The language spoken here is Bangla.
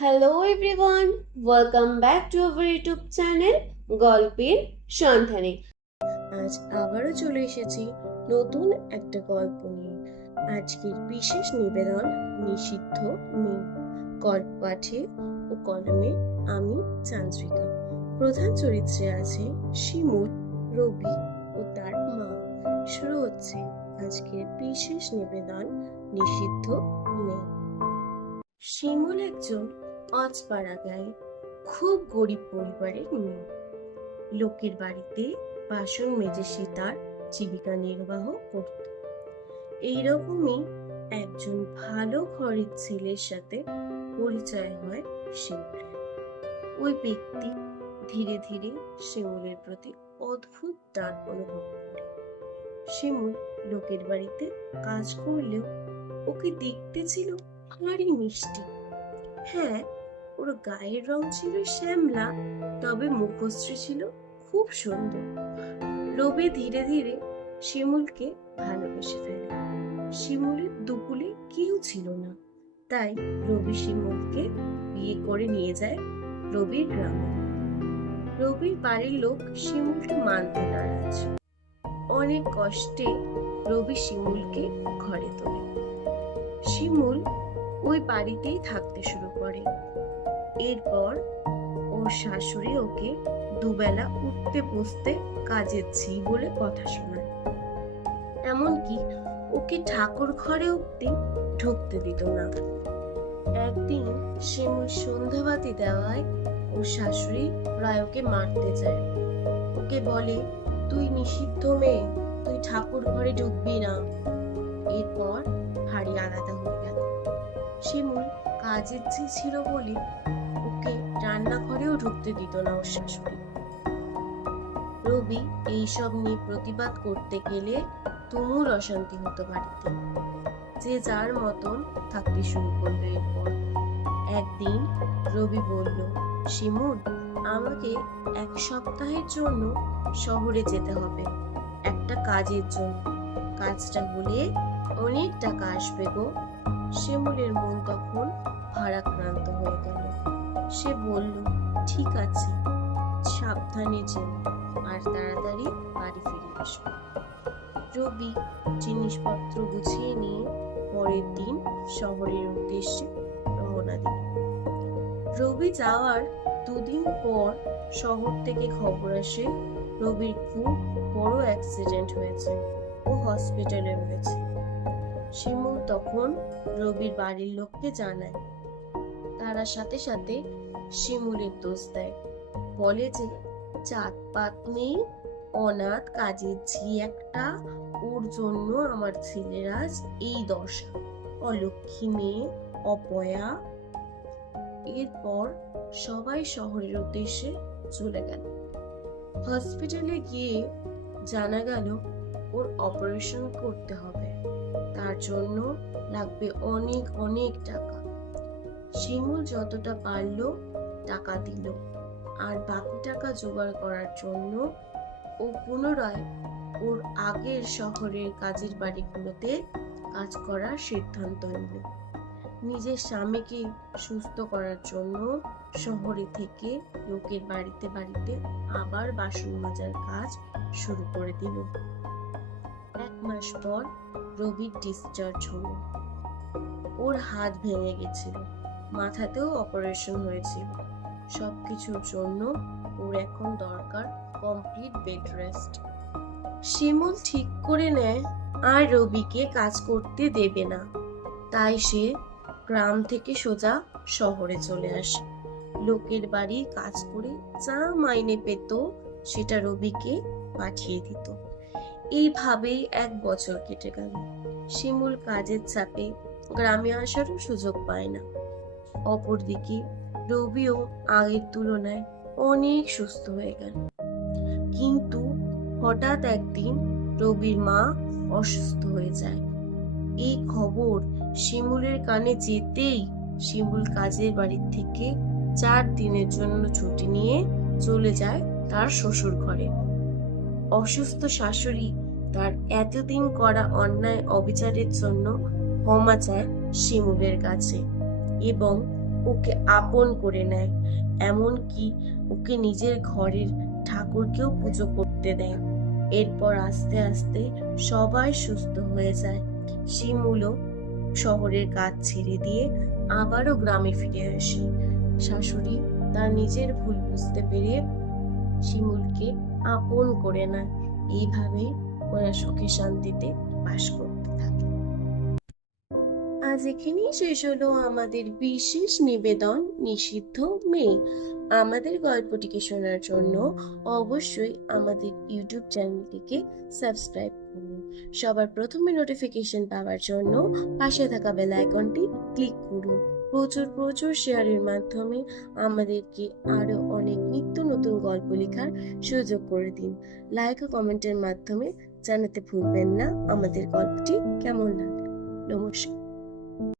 Hello everyone welcome back to our YouTube channel গল্পের সন্ধানে। আজ আবারও চলে এসেছি নতুন একটা গল্প নিয়ে। আজকের বিশেষ নিবেদন নিষিদ্ধ মেয়ে। গল্প পাঠে ও কলমে আমি, চান্দ্রিকা। প্রধান চরিত্রে আছে শিমুল, রবি ও তার মা। শুরু হচ্ছে আজকের বিশেষ নিবেদন নিষিদ্ধ মেয়ে। শিমুল একজন অজপাড়া গায়ে খুব গরিব পরিবারের মেয়ে। লোকের বাড়িতে বাসন মেজে সে তার জীবিকা নির্বাহ করত। এইরকমই একজন ভালো ঘরের ছেলের সাথে পরিচয় হয় শিমুলের। ওই ব্যক্তি ধীরে ধীরে শিমুলের প্রতি অদ্ভুত টান অনুভব করে। শিমুল লোকের বাড়িতে কাজ করলেও ওকে দেখতে ছিল ভারী মিষ্টি। হ্যাঁ ওর গায়ের রং ছিল শ্যামলা, তবে মুখশ্রী ছিল খুব সুন্দর। রবি ধীরে ধীরে শিমুলকে ভালোবেসে ফেলে। শিমুলের দুকুলে কেউ ছিল না, তাই রবি শিমুলকে বিয়ে করে নিয়ে যায় রবির গ্রামে। রবির বাড়ির লোক শিমুলকে মানতে নারাজ। অনেক কষ্টে রবি শিমুলকে ঘরে তোলে। শিমুল ওই বাড়িতেই থাকতে শুরু করে। এরপর ওর শাশুড়ি ওকে দুবেলা উঠতে বসতে কাজের ছি বলে কথা শোনায়। এমনকি ওকে ঠাকুর ঘরে অব্দি ঢুকতে দিত না। একদিন শিমুল সন্ধ্যাবাতি দেওয়ায় ওর শাশুড়ি প্রায় ওকে মারতে যায়। ওকে বলে, তুই নিষিদ্ধ মেয়ে, তুই ঠাকুর ঘরে ঢুকবি না। এরপর ভারী আলাদা হয়ে গেল। শিমুল কাজের যে ছিল বলে ওকে রান্নাঘরেও ঢুকতে দিত না ওর শাশুড়ি। রবি এইসব নিয়ে প্রতিবাদ করতে গেলে তুমুল অশান্তি হতো বাড়িতে। যে যার মতন থাকতে শুরু করল এরপর। একদিন রবি বলল, শিমুল, আমাকে এক সপ্তাহের জন্য শহরে যেতে হবে। একটা কাজের জন্য। কাজটা হলে অনেক টাকা আসবে গো। শিমুলের মন তখন ভারাক্রান্ত হয়ে গেল। সে বলল, ঠিক আছে, সাবধানে যেও আর তাড়াতাড়ি বাড়ি ফিরে এসো। রবি জিনিসপত্র গুছিয়ে নিয়ে পরের দিন শহরের উদ্দেশ্যে রওনা দিল। রবি যাওয়ার দুদিন পর শহর থেকে খবর আসে রবির খুব বড় অ্যাক্সিডেন্ট হয়েছে ও হসপিটালে রয়েছে। শিমুল তখন রবির বাড়ির লোককে জানায়। তারা সাথে সাথে শিমুলের দোষ দেয়। বলে যে জাতপাত নেই অনাথ কাজের ঝি একটা, ওর জন্য আমার ছেলের আজ এই দশা। অলক্ষী মেয়ে, অপয়া। এরপর সবাই শহরের উদ্দেশ্যে চলে গেল। হসপিটালে গিয়ে জানা গেল, ওর অপারেশন করতে হবে। তার জন্য লাগবে অনেক অনেক টাকা। শিমুল যতটা পারল টাকা দিল। আর বাকি টাকা জোগাড় করার জন্য ও পুনরায় ওর আগের শহরের কাজের বাড়িগুলোতে কাজ করার সিদ্ধান্ত নিল। নিজের স্বামীকে সুস্থ করার জন্য শহরে থেকে লোকের বাড়িতে বাড়িতে আবার বাসন মাজার কাজ শুরু করে দিল। মাস পর রবির ডিসচার্জ হলো। ওর হাত ভেঙে গেছিল, মাথাতেও অপারেশন হয়েছিল। সবকিছুর জন্য ওর এখন দরকার কমপ্লিট বেড রেস্ট শিমুল ঠিক করে নেয়, আর রবিকে কাজ করতে দেবে না। তাই সে গ্রাম থেকে সোজা শহরে চলে আসে। লোকের বাড়ি কাজ করে যা মাইনে পেত, সেটা রবিকে পাঠিয়ে দিত। এইভাবেই এক বছর কেটে গেল। শিমুল কাজের চাপে গ্রামে আসারও সুযোগ পায় না। অপরদিকে রবিও আগের তুলনায় অনেক সুস্থ হয়ে গেল। কিন্তু হঠাৎ একদিন রবির মা অসুস্থ হয়ে যায়। এই খবর শিমুলের কানে যেতেই শিমুল কাজের বাড়ির থেকে চার দিনের জন্য ছুটি নিয়ে চলে যায় তার শ্বশুর ঘরে অসুস্থ শাশুড়ি তার এতদিন করা অন্যায় অবিচারের জন্য ক্ষমা চায় শিমুলের কাছে এবং ওকে আপন করে নেয়, এমনকি ওকে নিজের ঘরের ঠাকুরকেও পুজো করতে দেয়। এরপর আস্তে আস্তে সবাই সুস্থ হয়ে যায়। শিমুলও শহরের কাজ ছেড়ে দিয়ে আবারও গ্রামে ফিরে আসে। শাশুড়ি তার নিজের ভুল বুঝতে পেরে শিমুলকে আপন করে নেয় এইভাবে ওরা সুখে শান্তিতে বাস করতে থাকে। আজ এখানেই শেষ হলো আমাদের বিশেষ নিবেদন, নিষিদ্ধ মেয়ে। আমাদের গল্পটিকে শোনার জন্য অবশ্যই আমাদের ইউটিউব চ্যানেলটিকে সাবস্ক্রাইব করুন। সবার প্রথমে নোটিফিকেশন পাওয়ার জন্য পাশে থাকা বেল আইকনটি ক্লিক করুন। প্রচুর প্রচুর শেয়ারের মাধ্যমে আমাদেরকে আরও অনেক নিত্য নতুন গল্প লেখার সুযোগ করে দিন। লাইক ও কমেন্টের মাধ্যমে জানাতে ভুলবেন না। আমাদের গল্পটি কেমন লাগল? নমস্কার।